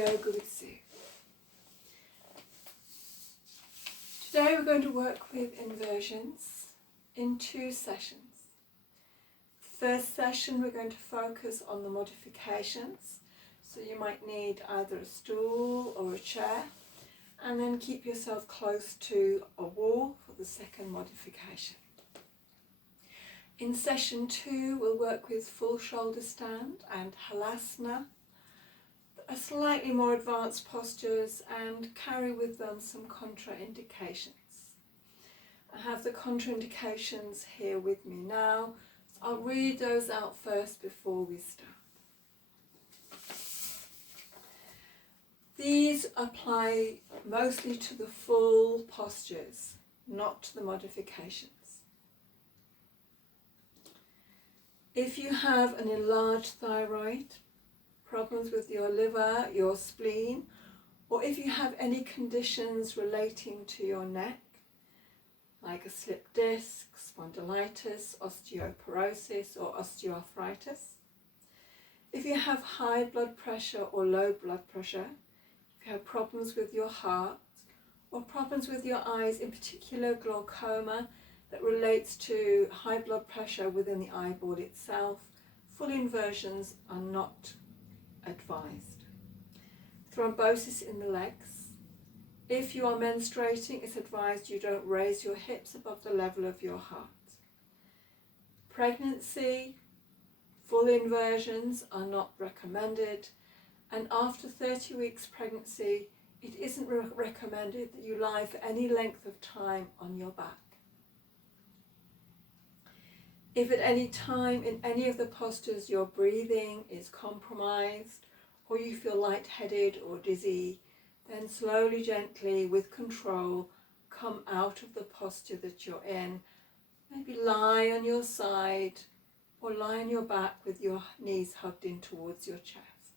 Yoga with Sue. Today we're going to work with inversions in 2 sessions. First session we're going to focus on the modifications, so you might need either a stool or a chair, and then keep yourself close to a wall for the second modification. In session 2 we'll work with full shoulder stand and halasana, slightly more advanced postures, and carry with them some contraindications. I have the contraindications here with me now. I'll read those out first before we start. These apply mostly to the full postures, not to the modifications. If you have an enlarged thyroid, problems with your liver, your spleen, or if you have any conditions relating to your neck, like a slipped disc, spondylitis, osteoporosis or osteoarthritis. If you have high blood pressure or low blood pressure, if you have problems with your heart, or problems with your eyes, in particular glaucoma that relates to high blood pressure within the eyeball itself, full inversions are not advised. Thrombosis in the legs. If you are menstruating, it's advised you don't raise your hips above the level of your heart. Pregnancy, full inversions are not recommended, and after 30 weeks pregnancy, it isn't recommended that you lie for any length of time on your back. If at any time in any of the postures your breathing is compromised, or you feel lightheaded or dizzy, then slowly, gently, with control, come out of the posture that you're in. Maybe lie on your side or lie on your back with your knees hugged in towards your chest.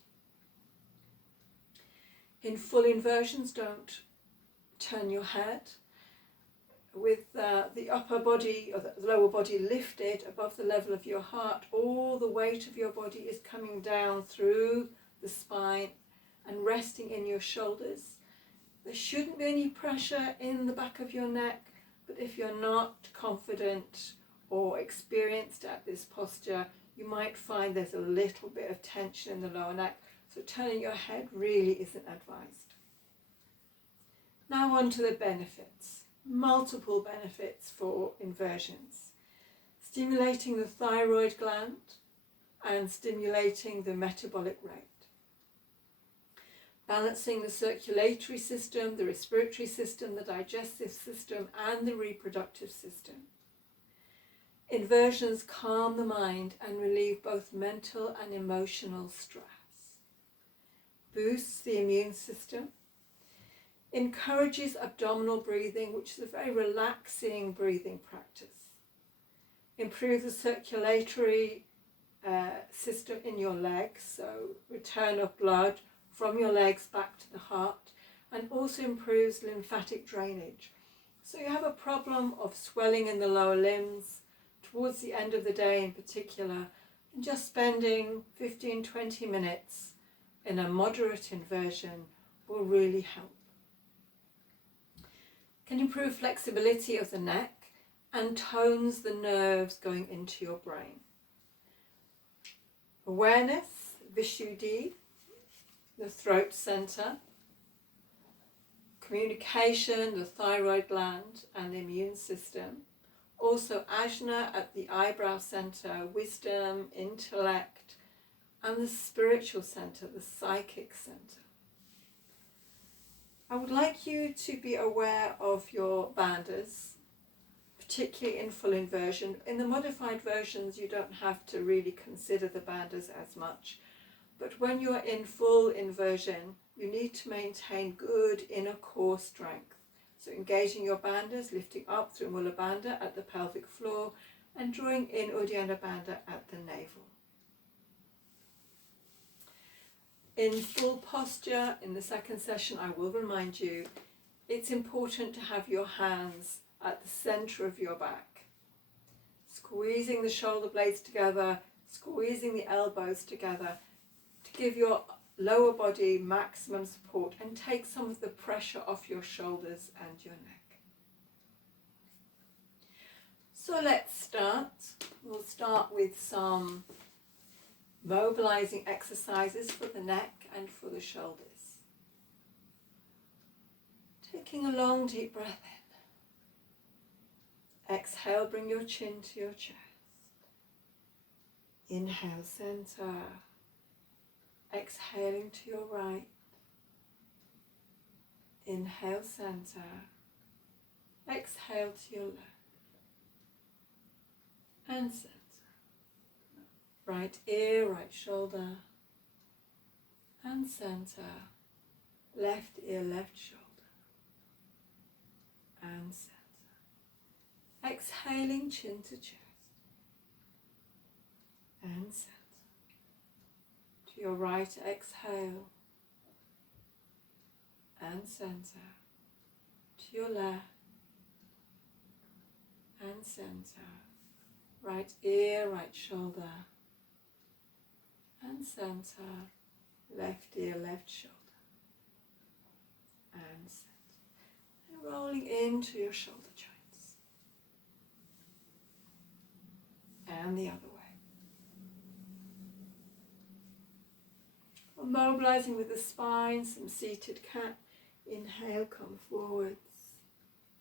In full inversions, don't turn your head. With the upper body or the lower body lifted above the level of your heart, all the weight of your body is coming down through the spine and resting in your shoulders. There shouldn't be any pressure in the back of your neck, but if you're not confident or experienced at this posture, you might find there's a little bit of tension in the lower neck, so turning your head really isn't advised. Now on to the benefits. Multiple benefits for inversions. Stimulating the thyroid gland and stimulating the metabolic rate. Balancing the circulatory system, the respiratory system, the digestive system, and the reproductive system. Inversions calm the mind and relieve both mental and emotional stress. Boosts the immune system. Encourages abdominal breathing, which is a very relaxing breathing practice. Improves the circulatory system in your legs, so return of blood from your legs back to the heart, and also improves lymphatic drainage. So you have a problem of swelling in the lower limbs towards the end of the day in particular, and just spending 15-20 minutes in a moderate inversion will really help. Can improve flexibility of the neck and tones the nerves going into your brain. Awareness, Vishuddhi, the throat center. Communication, the thyroid gland and the immune system. Also ajna at the eyebrow center, wisdom, intellect, and the spiritual center, the psychic center. I would like you to be aware of your bandhas, particularly in full inversion. In the modified versions, you don't have to really consider the bandhas as much. But when you're in full inversion, you need to maintain good inner core strength. So engaging your bandhas, lifting up through Mula Bandha at the pelvic floor, and drawing in Uddiyana Bandha at the navel. In full posture, in the second session, I will remind you, it's important to have your hands at the center of your back, squeezing the shoulder blades together, squeezing the elbows together to give your lower body maximum support and take some of the pressure off your shoulders and your neck. So let's start. We'll start with some mobilizing exercises for the neck and for the shoulders. Taking a long deep breath in. Exhale, bring your chin to your chest. Inhale, center. Exhaling to your right. Inhale, center. Exhale to your left. And center. Right ear, right shoulder. And center. Left ear, left shoulder. And center. Exhaling, chin to chest. And center. To your right, exhale. And center. To your left. And center. Right ear, right shoulder. And center. Left ear, left shoulder. And center. Rolling into your shoulder joints. And the other way. We're mobilizing with the spine, some seated cat. Inhale, come forwards.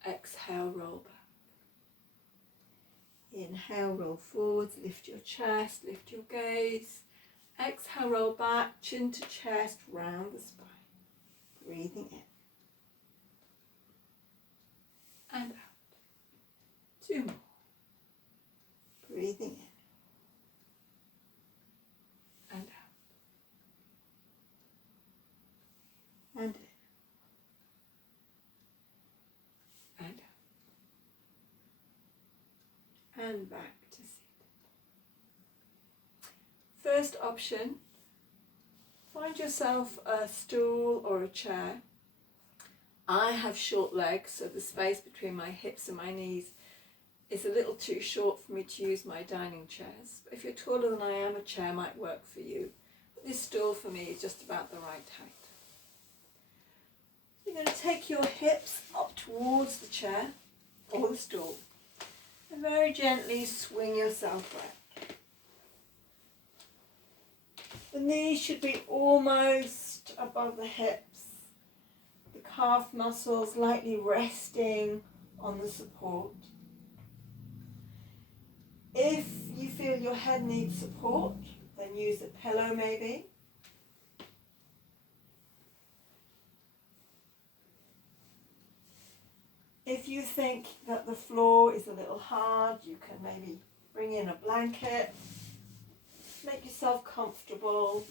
Exhale, roll back. Inhale, roll forwards, lift your chest, lift your gaze. Exhale, roll back, chin to chest, round the spine. Breathing in. And out. 2 more. Breathing in. And out. And in. And out. And back to seated. First option, find yourself a stool or a chair. I have short legs, so the space between my hips and my knees is a little too short for me to use my dining chairs. But if you're taller than I am, a chair might work for you. But this stool for me is just about the right height. You're going to take your hips up towards the chair or the stool and very gently swing yourself back. The knees should be almost above the hips. Calf muscles lightly resting on the support. If you feel your head needs support, then use a pillow maybe. If you think that the floor is a little hard, you can maybe bring in a blanket. Make yourself comfortable.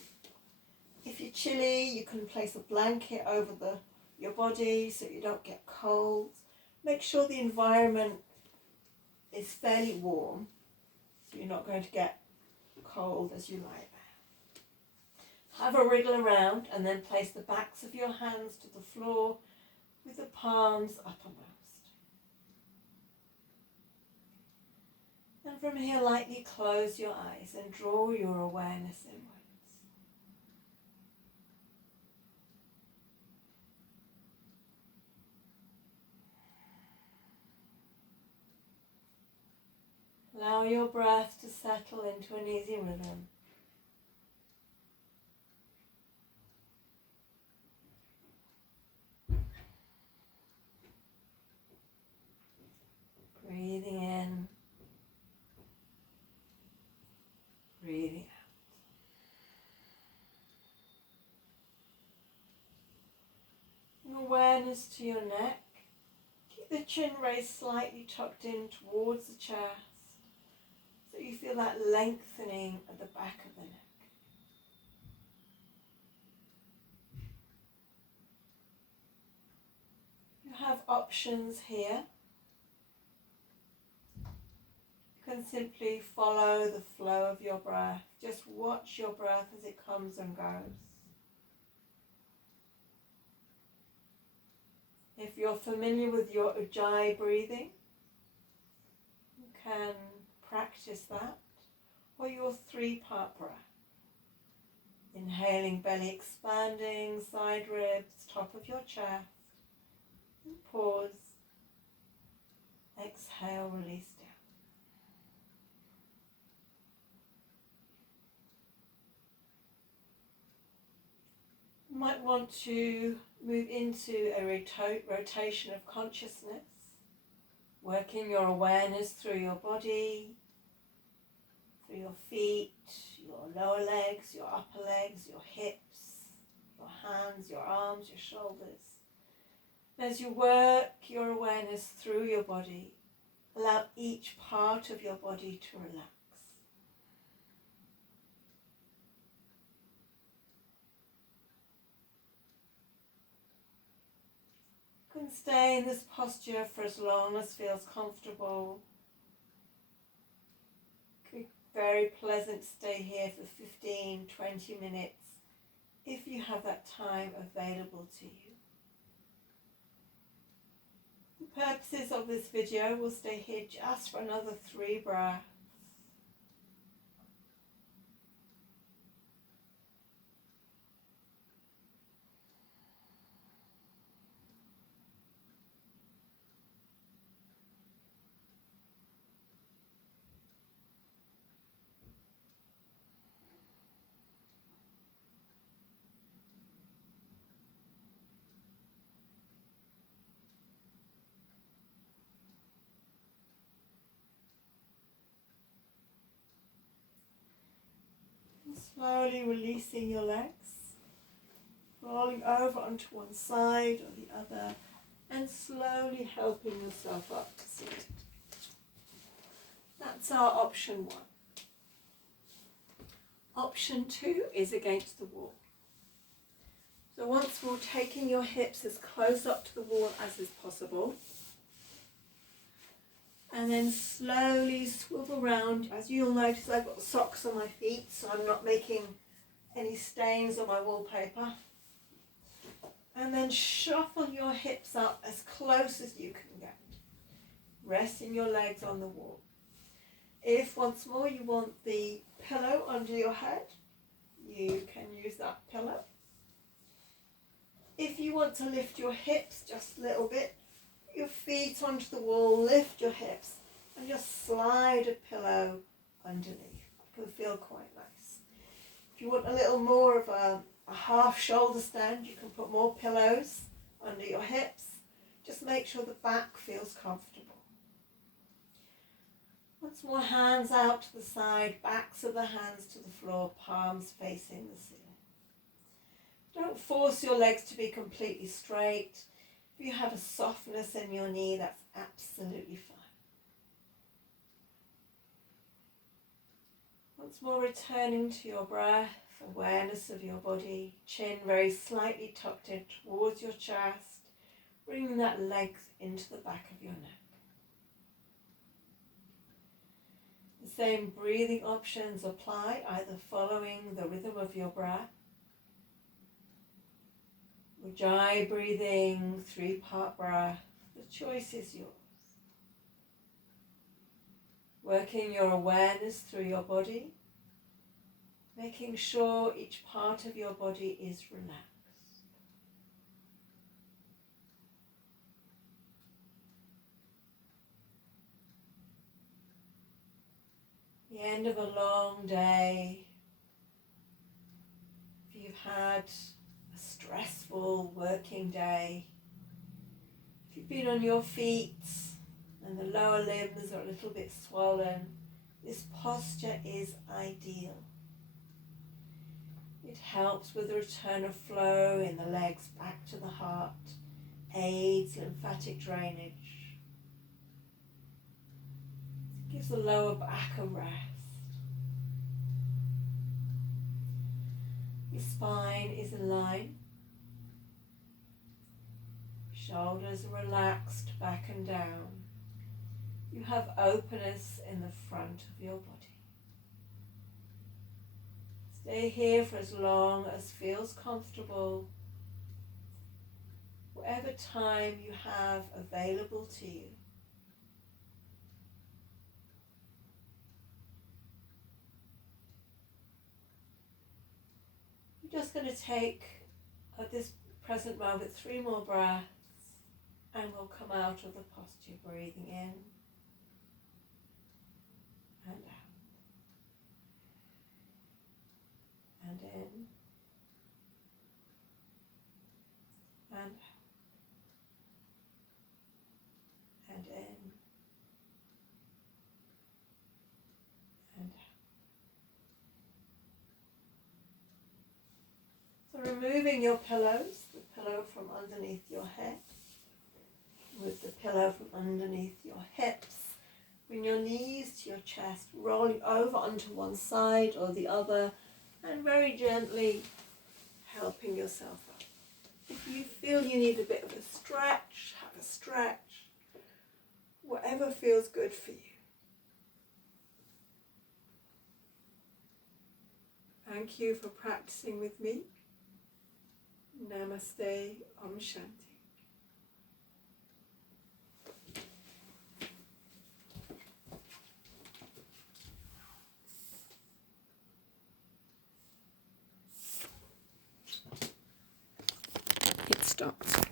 If you're chilly, you can place a blanket over your body so you don't get cold. Make sure the environment is fairly warm so you're not going to get cold as you lie there. Have a wriggle around and then place the backs of your hands to the floor with the palms uppermost. And from here lightly close your eyes and draw your awareness inward. Allow your breath to settle into an easy rhythm. Breathing in, breathing out. And awareness to your neck. Keep the chin raised slightly tucked in towards the chest. So you feel that lengthening at the back of the neck. You have options here. You can simply follow the flow of your breath. Just watch your breath as it comes and goes. If you're familiar with your Ujjayi breathing, you can practice that, or your 3-part breath. Inhaling, belly expanding, side ribs, top of your chest. And pause. Exhale, release down. You might want to move into a rotation of consciousness, working your awareness through your body, through your feet, your lower legs, your upper legs, your hips, your hands, your arms, your shoulders. As you work your awareness through your body, allow each part of your body to relax. You can stay in this posture for as long as feels comfortable. It can be very pleasant to stay here for 15-20 minutes if you have that time available to you. For the purposes of this video, we'll stay here just for another 3 breaths. Slowly releasing your legs, rolling over onto one side or the other, and slowly helping yourself up to seated. That's our option 1. Option 2 is against the wall. So once more, taking your hips as close up to the wall as is possible. And then slowly swivel around. As you'll notice, I've got socks on my feet, so I'm not making any stains on my wallpaper. And then shuffle your hips up as close as you can get. Resting your legs on the wall. If once more you want the pillow under your head, you can use that pillow. If you want to lift your hips just a little bit, put your feet onto the wall, lift your hips, and just slide a pillow underneath. It can feel quite nice. If you want a little more of a half shoulder stand, you can put more pillows under your hips. Just make sure the back feels comfortable. Once more, hands out to the side, backs of the hands to the floor, palms facing the ceiling. Don't force your legs to be completely straight. If you have a softness in your knee, that's absolutely fine. Once more, returning to your breath, awareness of your body, chin very slightly tucked in towards your chest, bringing that length into the back of your neck. The same breathing options apply, either following the rhythm of your breath. Ujjayi breathing, 3-part breath, the choice is yours. Working your awareness through your body, making sure each part of your body is relaxed. The end of a long day, if you've had a stressful working day, if you've been on your feet and the lower limbs are a little bit swollen, this posture is ideal. It helps with the return of flow in the legs back to the heart, aids lymphatic drainage. It gives the lower back a rest. Your spine is in line. Shoulders are relaxed back and down. You have openness in the front of your body. Stay here for as long as feels comfortable, whatever time you have available to you. just going to take, at this present moment, 3 more breaths, and we'll come out of the posture, breathing in and out, and in and out, and in and out. So removing your pillows, the pillow from underneath your head, with the pillow from underneath your hips. Bring your knees to your chest, rolling over onto one side or the other, and very gently helping yourself up. If you feel you need a bit of a stretch, have a stretch. Whatever feels good for you. Thank you for practicing with me. Namaste, Om Shanti. It stops.